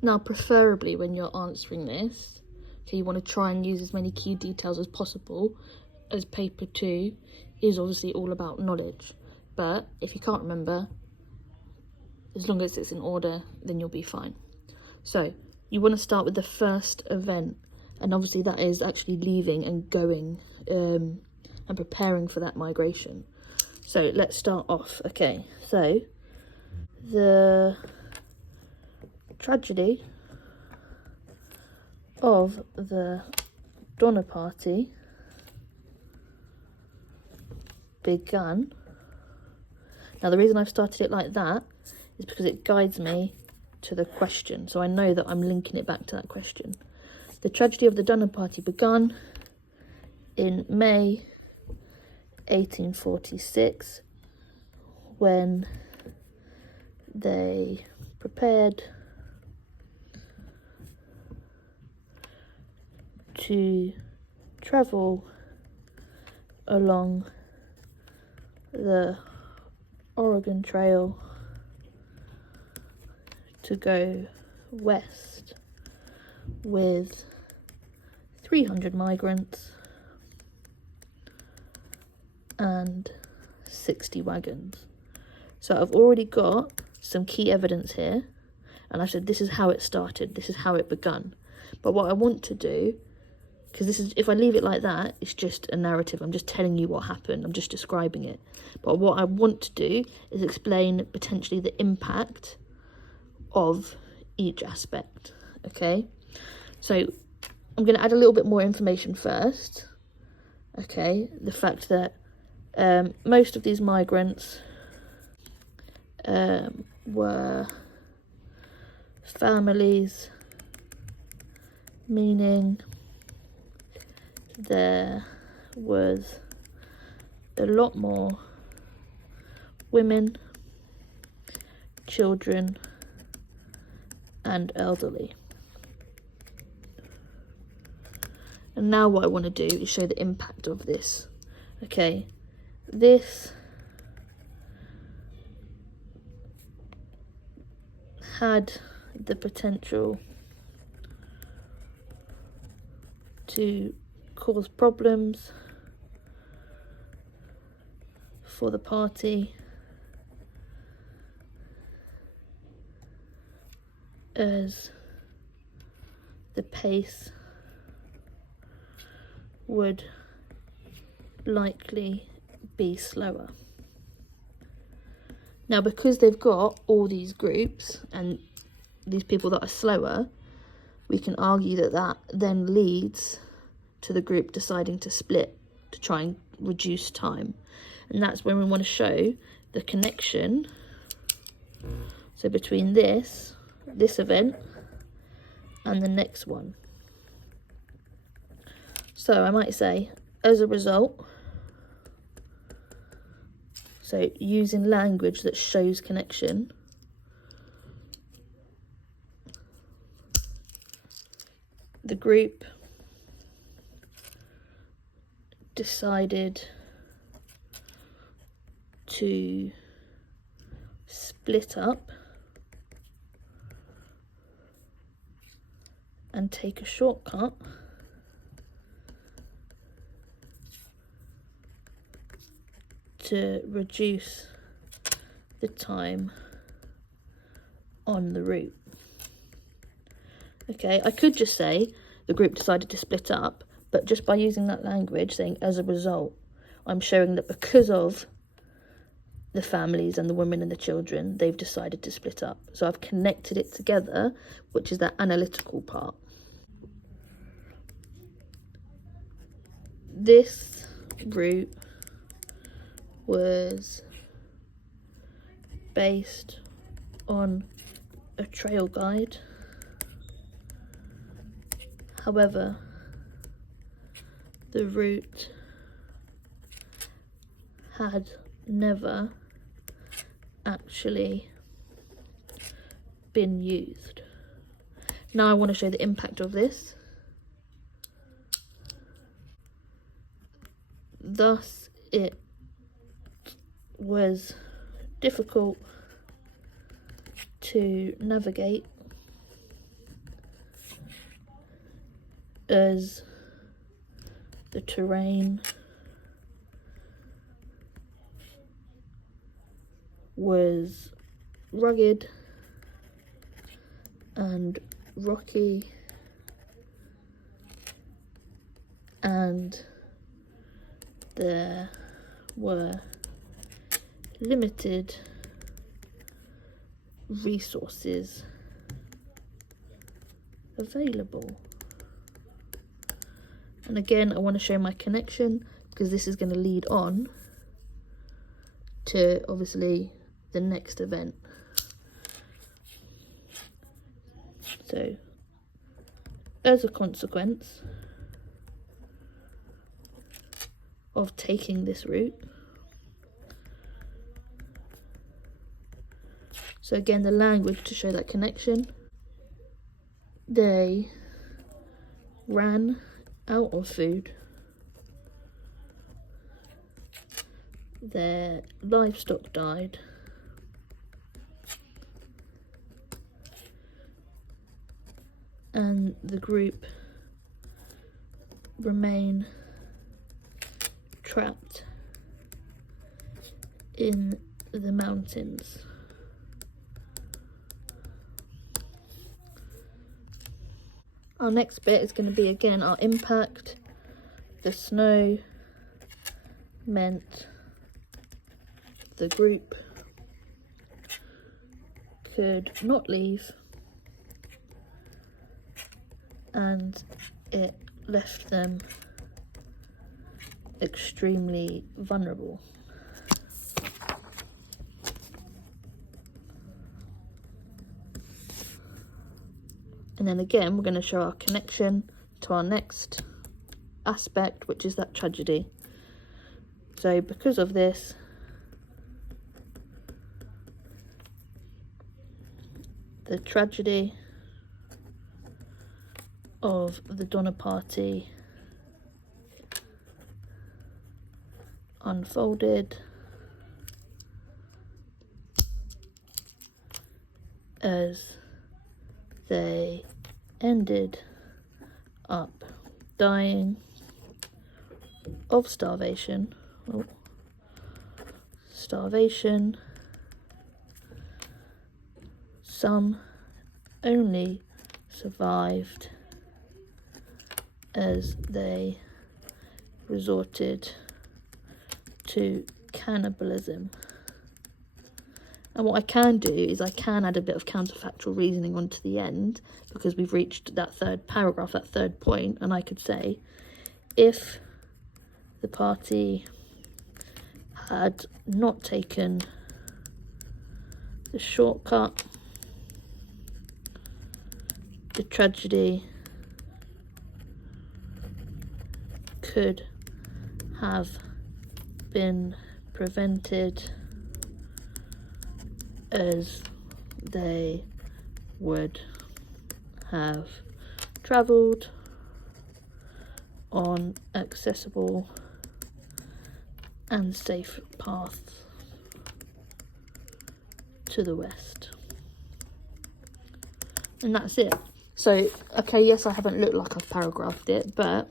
Now, preferably when you're answering this, okay, you want to try and use as many key details as possible, as paper 2 is obviously all about knowledge. But if you can't remember, as long as it's in order, then you'll be fine. So you want to start with the first event, and obviously that is actually leaving and going and preparing for that migration. So let's start off. Okay, so the tragedy of the Donner Party began. Now, the reason I've started it like that is because it guides me to the question, so I know that I'm linking it back to that question. The tragedy of the Donner Party began in May 1846 when they prepared to travel along the Oregon Trail to go west with 300 migrants and 60 wagons. So I've already got some key evidence here, and I said this is how it started, this is how it begun. But what I want to do, because this is, if I leave it like that, it's just a narrative, I'm just telling you what happened, I'm just describing it. But what I want to do is explain potentially the impact of each aspect. Okay, so I'm going to add a little bit more information first. Okay, the fact that most of these migrants were families, meaning there was a lot more women, children, and elderly. And now what I want to do is show the impact of this. Okay, this had the potential to cause problems for the party, as the pace would likely be slower. Now, because they've got all these groups and these people that are slower, we can argue that that then leads to the group deciding to split to try and reduce time. And that's when we want to show the connection, so between this event and the next one. So I might say, as a result, so using language that shows connection, the group decided to split up and take a shortcut to reduce the time on the route. Okay, I could just say the group decided to split up, but just by using that language, saying as a result, I'm showing that because of the families and the women and the children, they've decided to split up. So I've connected it together, which is that analytical part. This route was based on a trail guide. However, the route had never actually been used. Now I want to show the impact of this. Thus, it was difficult to navigate as the terrain was rugged and rocky, and there were limited resources available. And again, I want to show my connection because this is going to lead on to obviously the next event. So, as a consequence of taking this route, so again, the language to show that connection, they ran out of food, their livestock died, and the group remain trapped in the mountains. Our next bit is going to be again our impact. The snow meant the group could not leave, and it left them extremely vulnerable. And then again, we're going to show our connection to our next aspect, which is that tragedy. So because of this, the tragedy of the Donner Party unfolded as they ended up dying of starvation. Some only survived as they resorted to cannibalism. And what I can do is I can add a bit of counterfactual reasoning onto the end, because we've reached that third paragraph, that third point, and I could say, if the party had not taken the shortcut, the tragedy could have been prevented, as they would have travelled on accessible and safe paths to the west. And that's it. So, okay, yes, I haven't looked like I've paragraphed it, but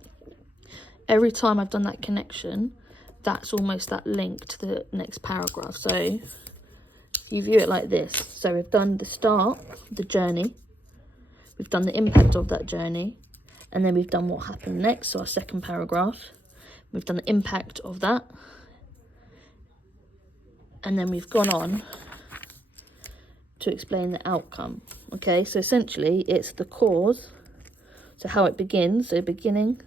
every time I've done that connection, that's almost that link to the next paragraph. So you view it like this. So we've done the start, the journey, we've done the impact of that journey, and then we've done what happened next, so our second paragraph. We've done the impact of that, and then we've gone on to explain the outcome. Okay, so essentially it's the cause, so how it begins, so beginning,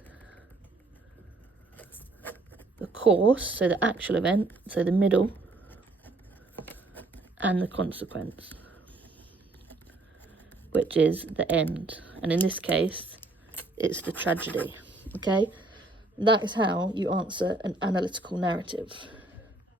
the course, so the actual event, so the middle, and the consequence, which is the end. And in this case, it's the tragedy. Okay, that is how you answer an analytical narrative.